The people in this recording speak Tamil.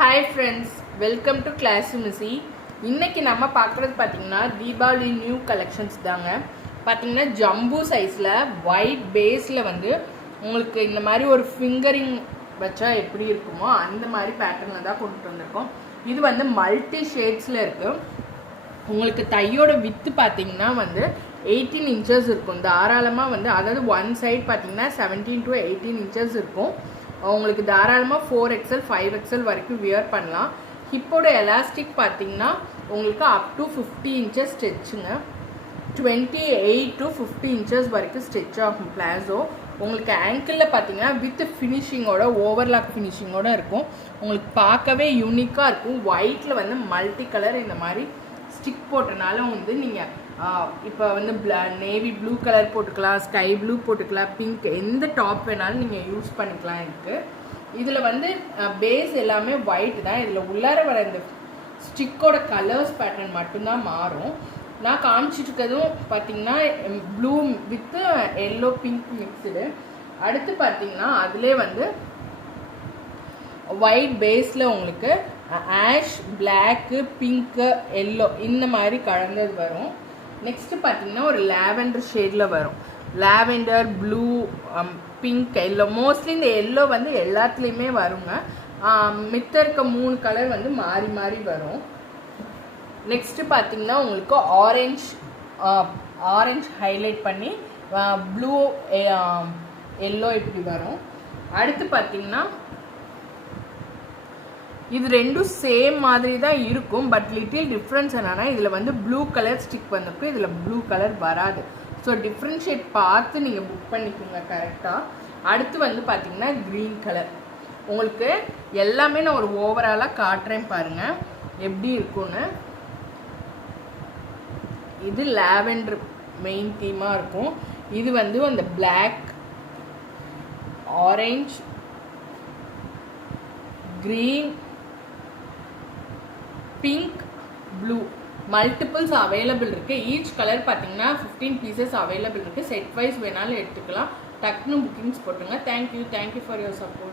Hi friends, welcome to class மிஸி. இன்றைக்கி நம்ம பார்க்குறது பார்த்திங்கன்னா தீபாவளி நியூ கலெக்ஷன்ஸ் தாங்க. பார்த்திங்கன்னா ஜம்பு சைஸில் ஒயிட் பேஸில் வந்து உங்களுக்கு இந்த மாதிரி ஒரு ஃபிங்கரிங் வச்சா எப்படி இருக்குமோ அந்த மாதிரி பேட்டர்னில் தான் கொண்டுட்டு வந்திருக்கோம். இது வந்து மல்டி ஷேட்ஸில் இருக்குது. உங்களுக்கு தையோட வித்து பார்த்திங்கன்னா வந்து 18 இன்ச்சஸ் இருக்கும். தாராளமாக வந்து அதாவது ஒன் சைட் பார்த்திங்கன்னா 17 to 18 இன்ச்சஸ் இருக்கும். உங்களுக்கு தாராளமாக 4XL 5XL வரைக்கும் வியர் பண்ணலாம். ஹிப்போட எலாஸ்டிக் பார்த்தீங்கன்னா உங்களுக்கு அப் டு 50 இன்ச்சஸ் ஸ்டிச்சுங்க. 28 to 50 இன்ச்சஸ் வரைக்கும் ஸ்டிச் ஆகும் பிளாசோ. உங்களுக்கு ஆங்கிளில் பார்த்தீங்கன்னா வித் ஃபினிஷிங்கோட ஓவர்லாக் ஃபினிஷிங்கோட இருக்கும். உங்களுக்கு பார்க்கவே யூனிக்காக இருக்கும். ஒயிட்டில் வந்து மல்டி கலர் இந்த மாதிரி ஸ்டிக் போட்டனால வந்து நீங்கள் இப்போ வந்து நேவி ப்ளூ கலர் போட்டுக்கலாம், ஸ்கை ப்ளூ போட்டுக்கலாம், பிங்க் எந்த டாப் வேணாலும் நீங்கள் யூஸ் பண்ணிக்கலாம். இருக்குது இதில் வந்து பேஸ் எல்லாமே ஒயிட் தான். இதில் உள்ளார வர இந்த ஸ்டிக்கோட கலர்ஸ் பேட்டர்ன் மட்டும்தான் மாறும். நான் காமிச்சிட்ருக்கிறதும் பார்த்திங்கன்னா blue with yellow pink mixed. அடுத்து பார்த்திங்கன்னா அதிலே வந்து ஒயிட் பேஸில் உங்களுக்கு ஆஷ், பிளாக்கு, பிங்க்கு, எல்லோ இந்த மாதிரி கலந்தது வரும். நெக்ஸ்ட்டு பார்த்தீங்கன்னா ஒரு லாவெண்டர் ஷேடில் வரும். Lavender, blue, pink, yellow. Mostly இந்த எல்லோ வந்து எல்லாத்துலேயுமே வருங்க. மித்த இருக்க 3 கலர் வந்து மாறி மாறி வரும். நெக்ஸ்ட்டு பார்த்தீங்கன்னா உங்களுக்கு ஆரஞ்ச் ஹைலைட் பண்ணி ப்ளூ, எல்லோ இப்படி வரும். அடுத்து பார்த்தீங்கன்னா இது ரெண்டும் சேம் மாதிரி தான் இருக்கும். பட் லிட்டில் டிஃப்ரென்ஸ் என்னன்னா இதில் வந்து ப்ளூ கலர் ஸ்டிக் வந்தப்போ இதில் ப்ளூ கலர் வராது. ஸோ டிஃப்ரென்ஷியேட் பார்த்து நீங்கள் புக் பண்ணிக்கோங்க கரெக்டாக. அடுத்து வந்து பார்த்திங்கன்னா க்ரீன் கலர். உங்களுக்கு எல்லாமே நான் ஒரு ஓவராலாக காட்டுறேன் பாருங்கள் எப்படி இருக்குன்னு. இது லாவெண்டர் மெயின் தீமாக இருக்கும். இது வந்து அந்த black, orange, green, pink, blue multiples available இருக்குது. ஈச் கலர் பார்த்தீங்கன்னா 15 பீசஸ் அவைலபிள் இருக்குது. செட் வைஸ் வேணாலும் எடுத்துக்கலாம். டக்குன்னு புக்கிங்ஸ் போட்டுங்க. Thank you for your support.